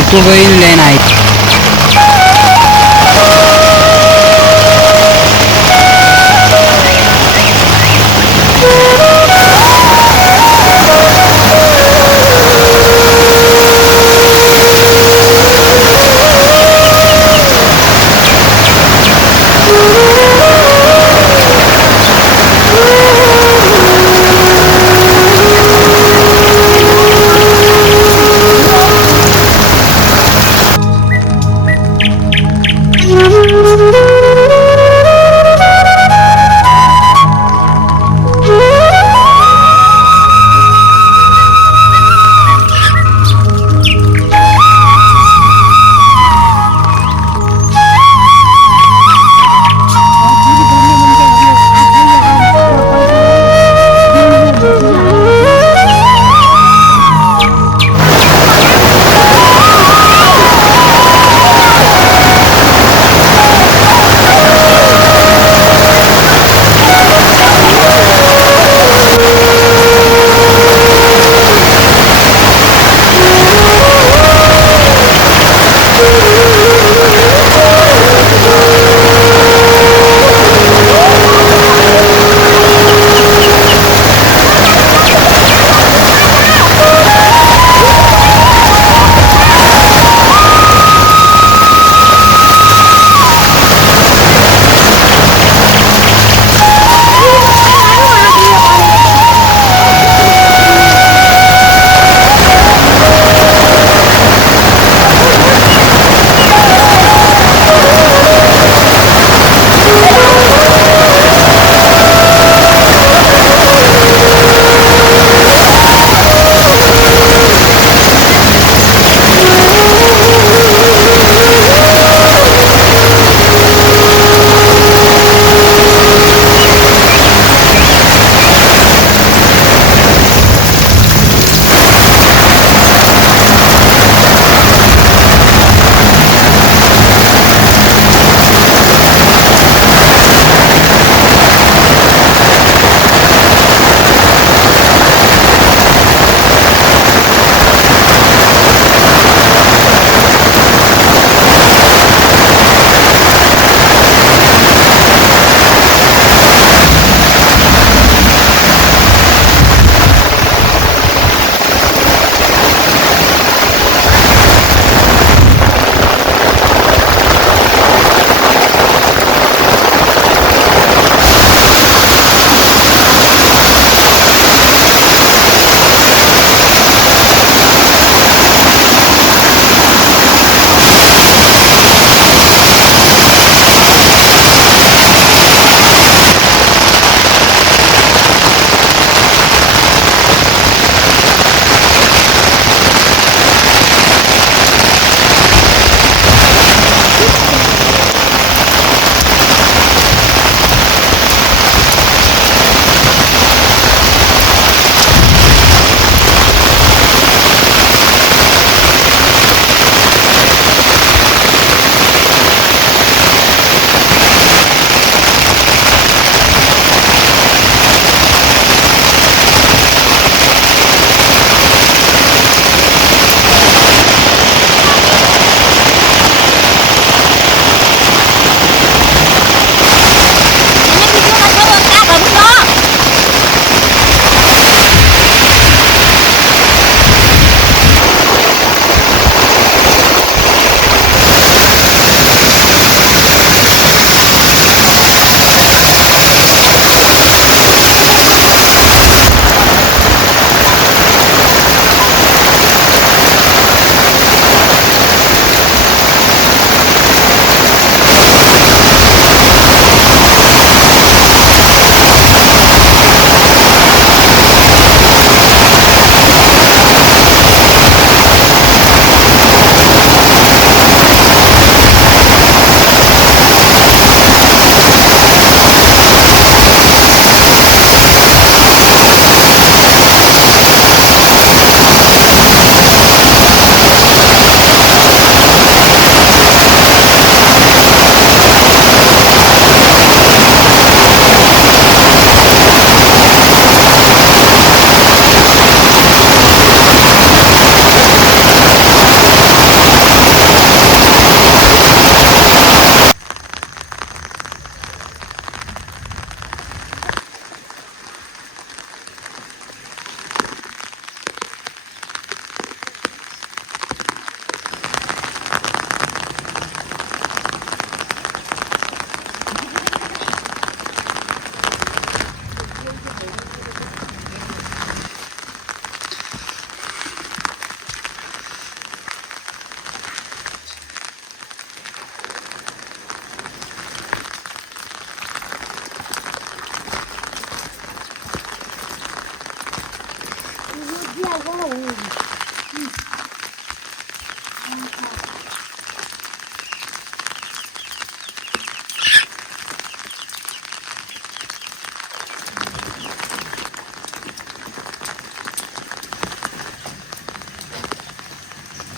तू कोई लेना है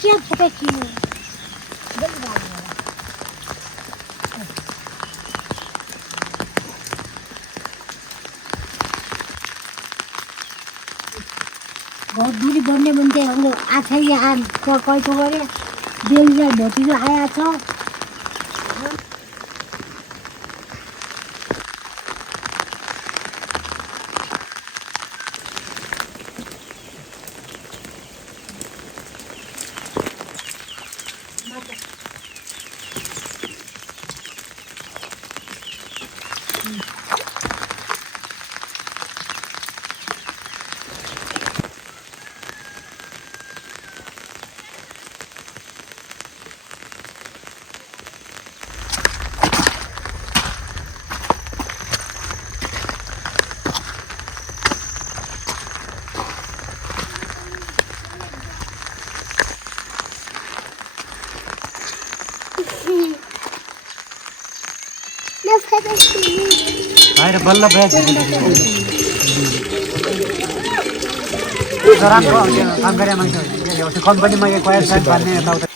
क्या पता क्यों बहुत दूरी बढ्ने मान्छे हाम्रो आछ यहाँ कैको गरे बेलुका भतिलो आएको छ बाहिर बल्ल काम गरे मान्छे कम्पनीमा क्वायर साइड भन्ने यताउता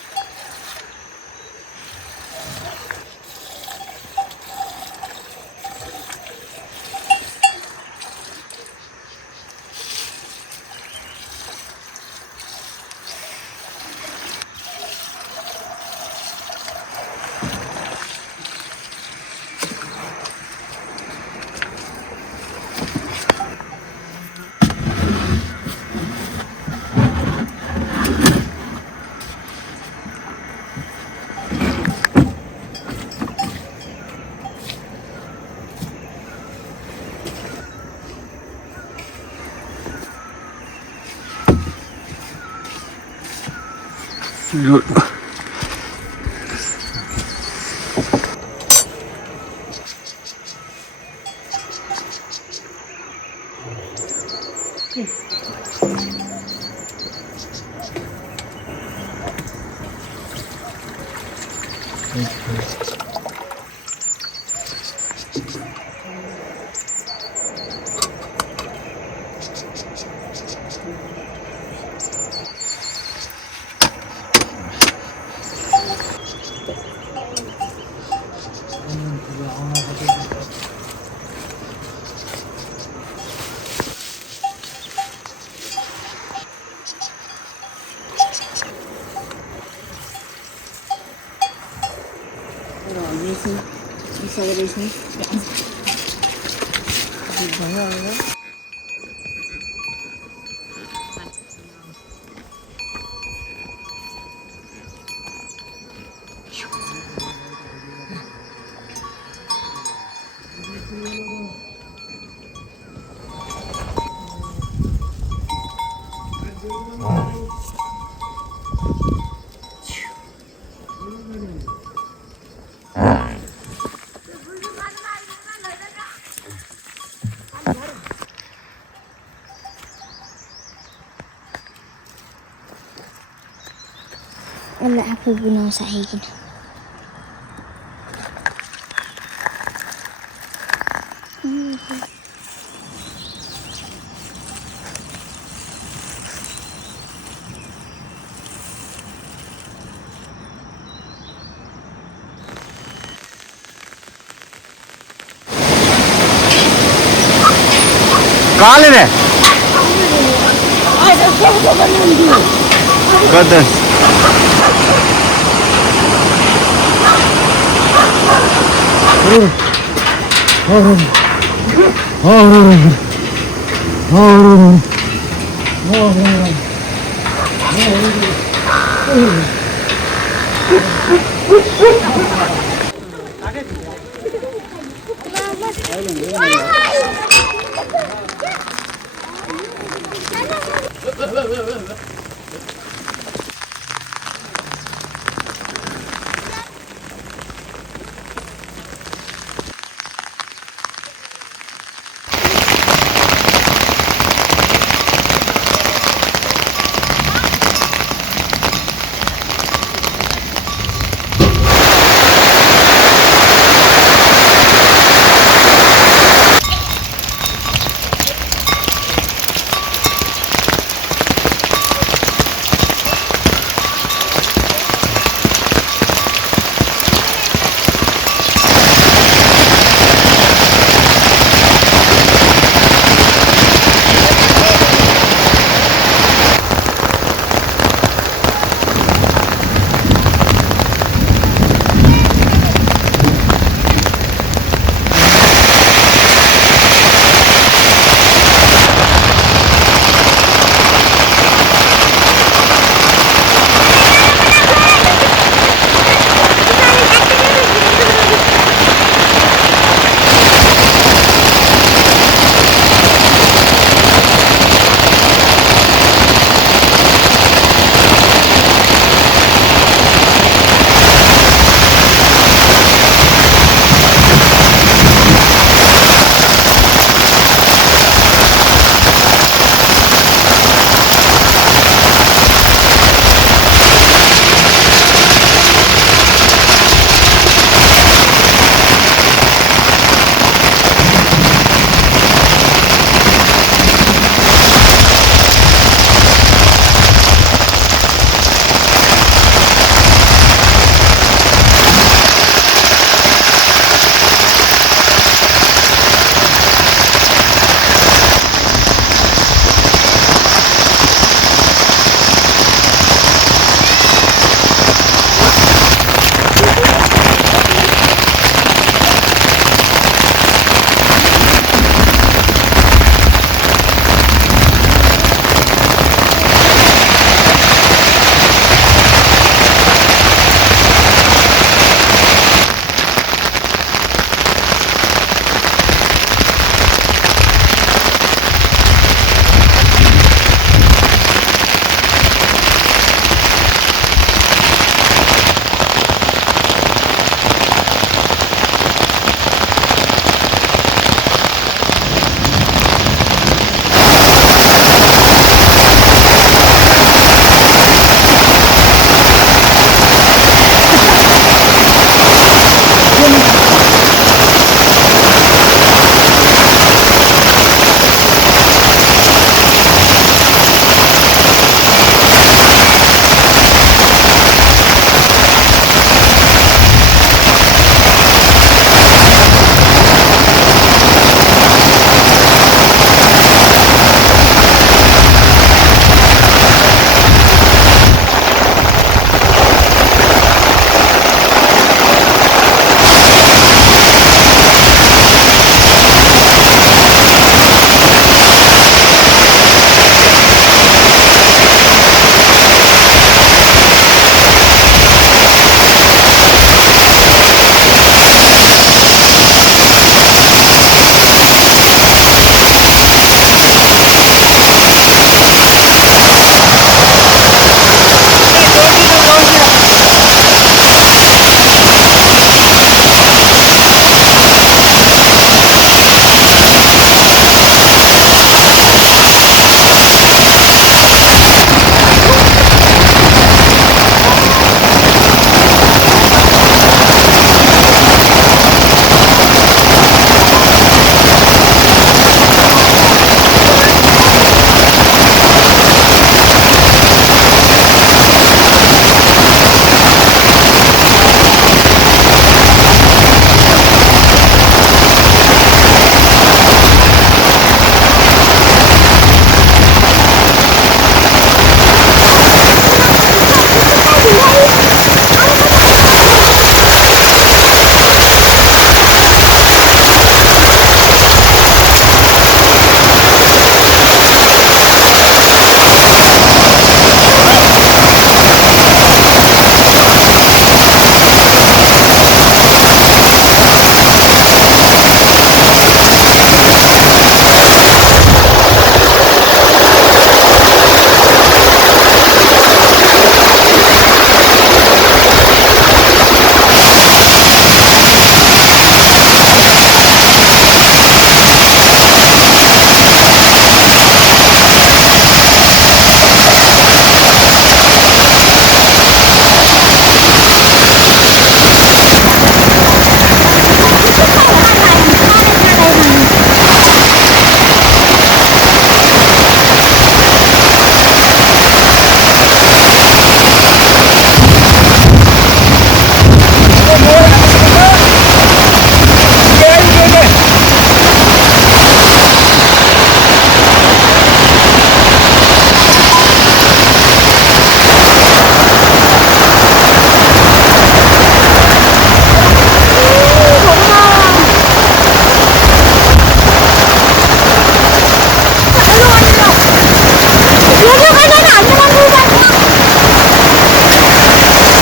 Allah aku guna sahihin. कहाँ ले रहे? कदर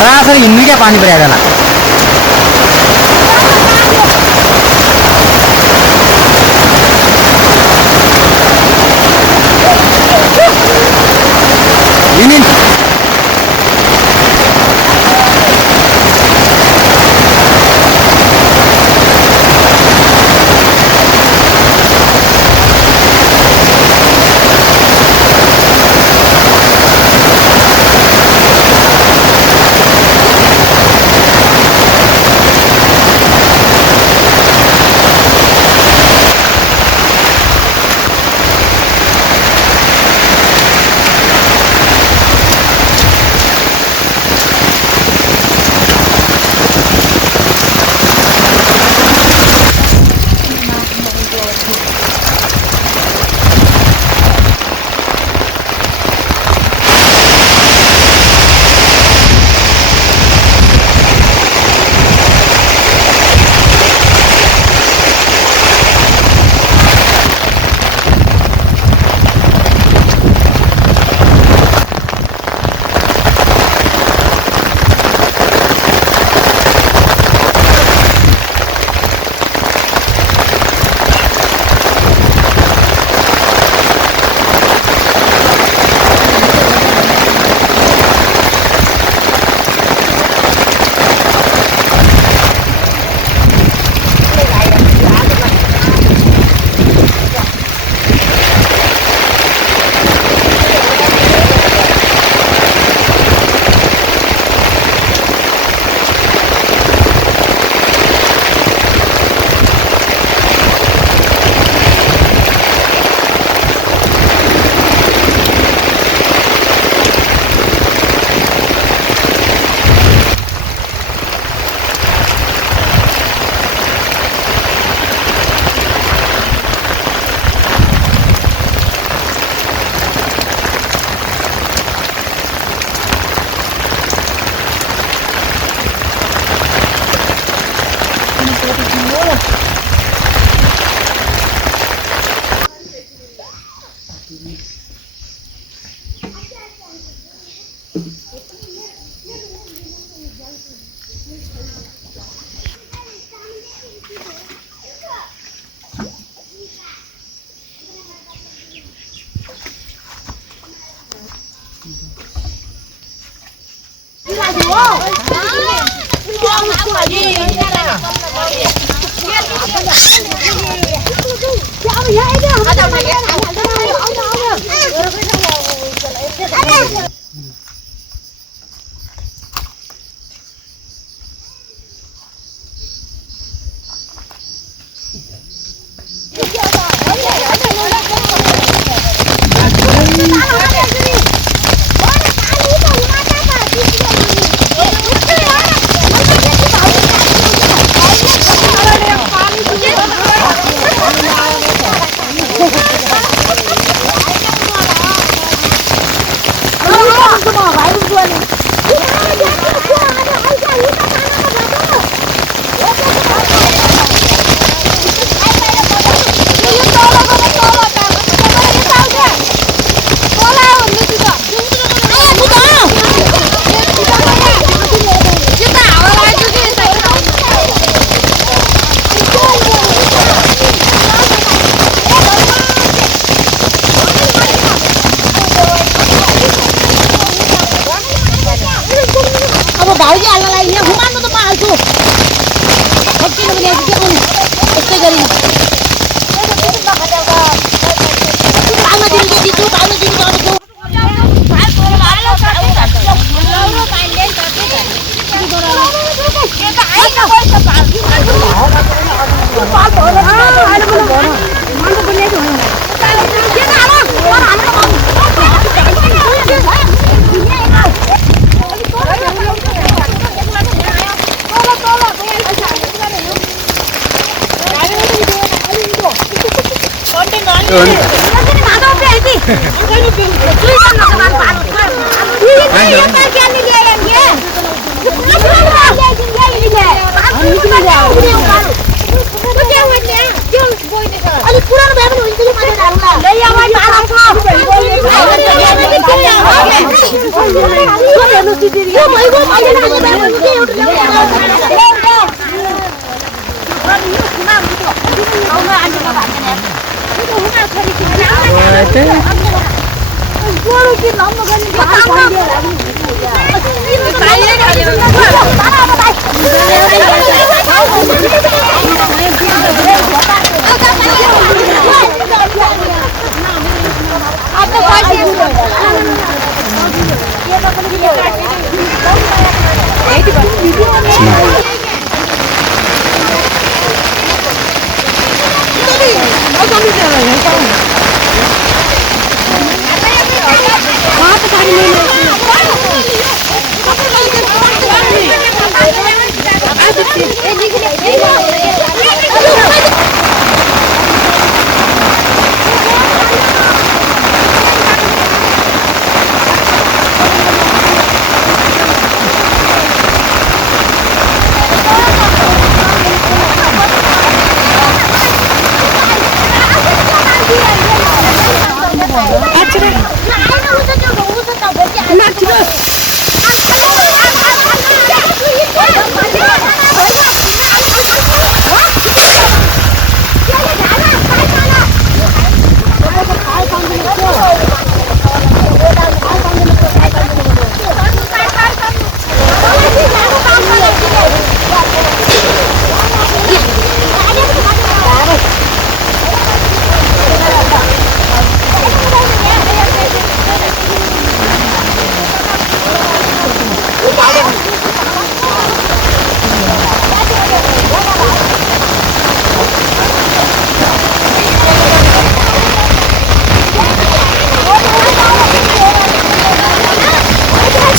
सरासरी हिँड्नु क्या पानी पऱ्यो बेला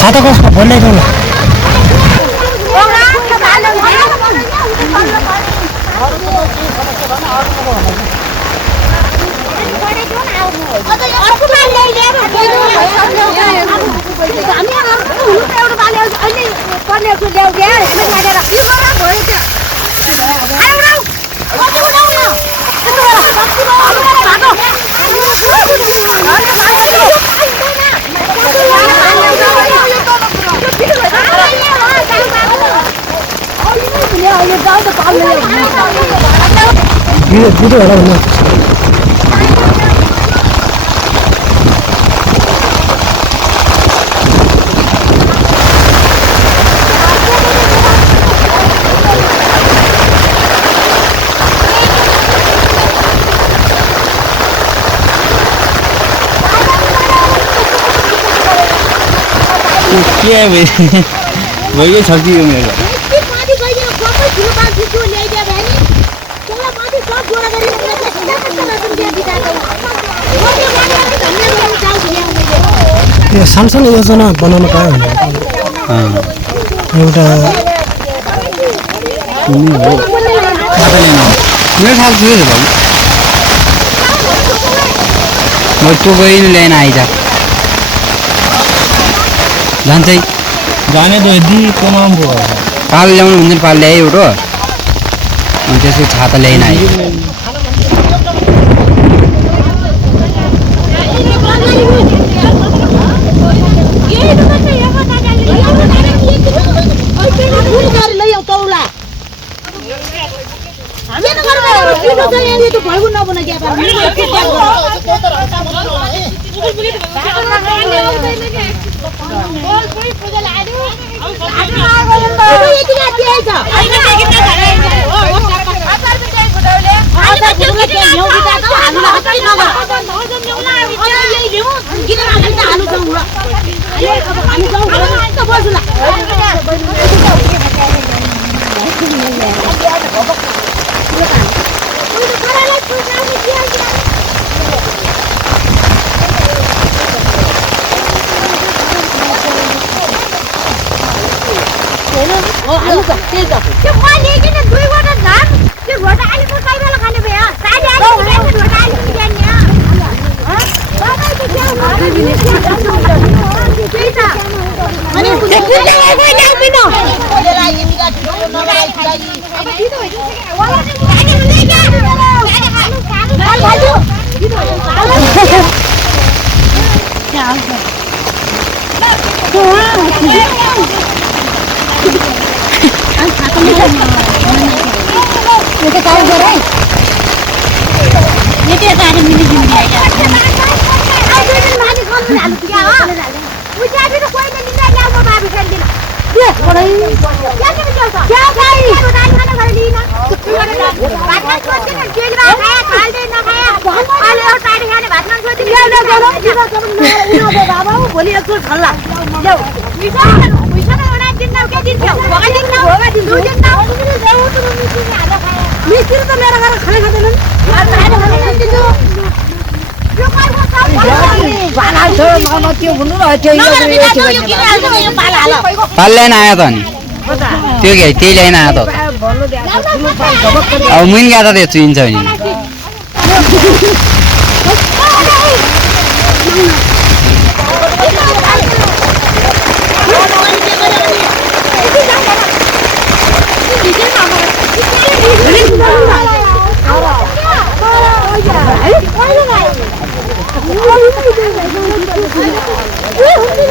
छाता कसको बोल्दै जाउँ न भिडियो होला भन्नु के भइगयो छक्ति यो मेरो यो सानसानो योजना बनाउनु पायो भने एउटा मेरो साल ठिकै छ भाइ म तँ गइ ल्याइन आइज जान्छै जाने त यदि कोनाम पो पाल ल्याउनु हुन्छ पाल ल्याए एउटा अनि त्यसको छाता ल्याइन आए Yeah. त्यो काम गर है ये त्यो गाडी मिली जिम्मी आइया आज दिन मानी खान हाल्नु क्या हो उ जाबी त कोही नि लिन ल्याउ म बाबु खान्दिन के पढाइ क्या भाइ गाडी खाना घर लिन भात खान सोच्दिन केग्रा खाया खाल्दै नखाया अहिले एउटा गाडी खाने भात खान सोच्दिन ल्याउ गरौ बाबा भोलि एकचोट खल्ला ल्याउ पैसा एउटा दिन न के दिन थियो भगा दिन न भगा दिन दुई दिन न ल्याउ त मिस्त्री हाल्दा खाया मिस्त्री त मेरो घर खाना खाँदैनन् पाल्दैन आयो त अनि त्यो के त्यही ल्याइन आयो त अब मुइन गएको त चुइन्छ नि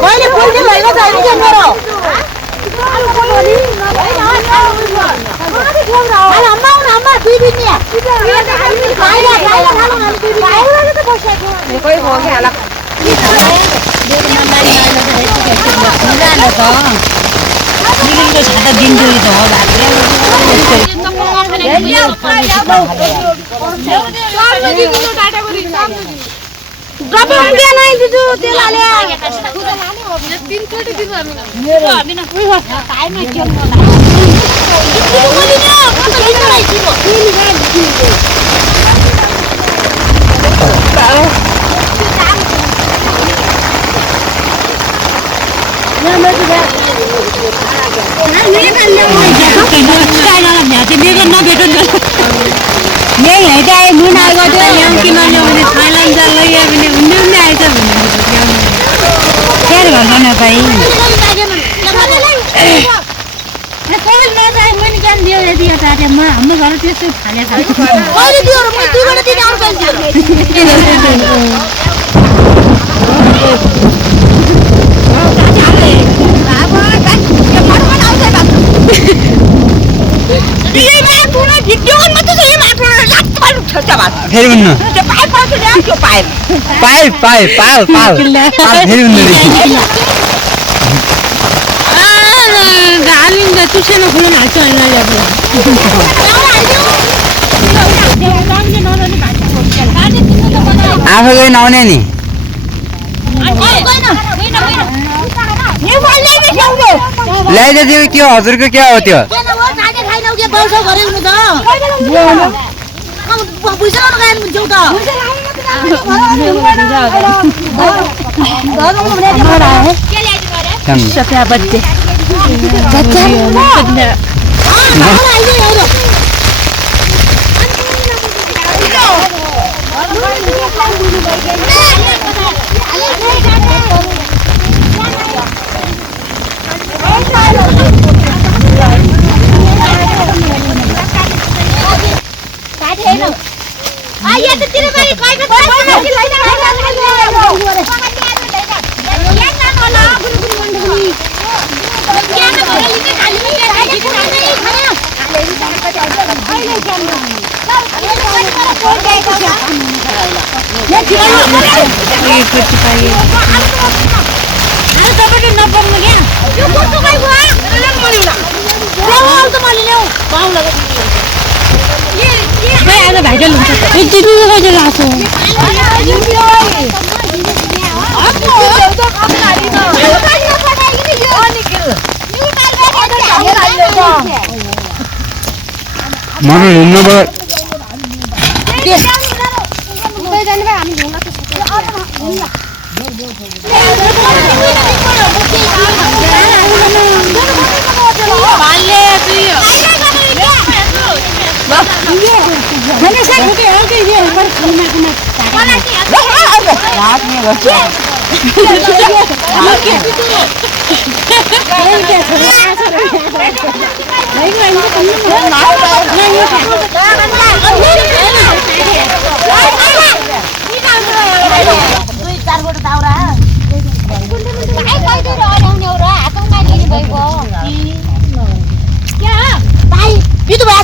मैले खोल्ने भएको छ नि मेरो अम्मा दुई दिन नि कोही हो कि हाल छाता दिन्छु त डबल उम्रिया नै दिजु तेल हाले तीनचोटी दिनु हामी न उही हो टाइममा केम गर्दा यही है त मुन आएको थियो यहाँ किन ल्याउने थाइल्यान्ड जाल लैया भने उन्ने उन्ने आएछ भने केयर गर्दैन भाइ मैले ज्ञान दियो यदि यो टाटे म हाम्रो घर त्यस्तो फालेको अहिले दियो र म दुईबाट दिन आउँछ फेरि उन्नु पाइप पाल फेरि उन्नु गालिन्छ तुसेन खुलन हाल्छ आफै गई नआउने नि ल्याइदियो त्यो त्यो हजुरको क्या हो त्यो सफिया बच्चे आइए तो तेरे भाई कोई का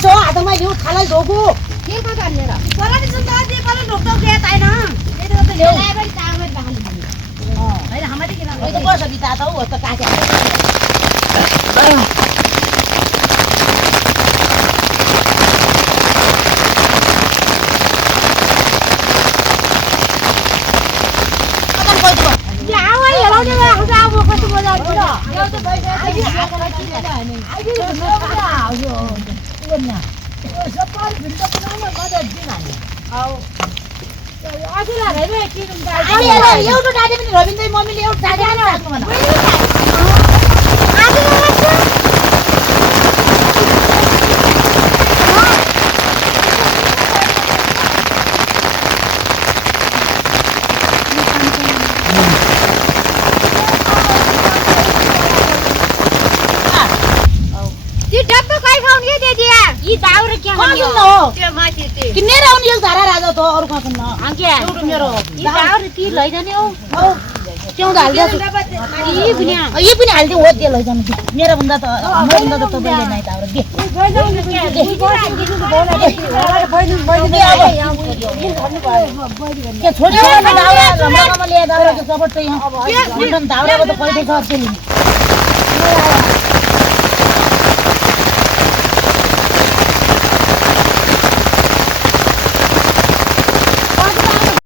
छ हातमा लिउ थालै धोको के को गर्ने र पराले सुन्दर दे पराले ढोक्टौ के ताइन त्यही त ल्याउ लाइबरी तागमै बाहली हैन हामीले किन ओइ त बस दिता त हो त काके एउटा डाडी पनि रविन्द्र मम्मीले एउटा डाडी पनि राख्नु भन किन्नेर आउने एक धारा राजा त अरु कहाँ किन्न आके एउटा मेरो दाउर ती लैजाने हो क्यों हाल्दिया यी पनि हाल्दियो हो त्यो लैजानु मेरो भन्दा त तपाईले नै दाउर दे के छोड्यो दाउरा लम्बामा ल्याए दाउरा के सबै त यहाँ दाउराको त पैसा छ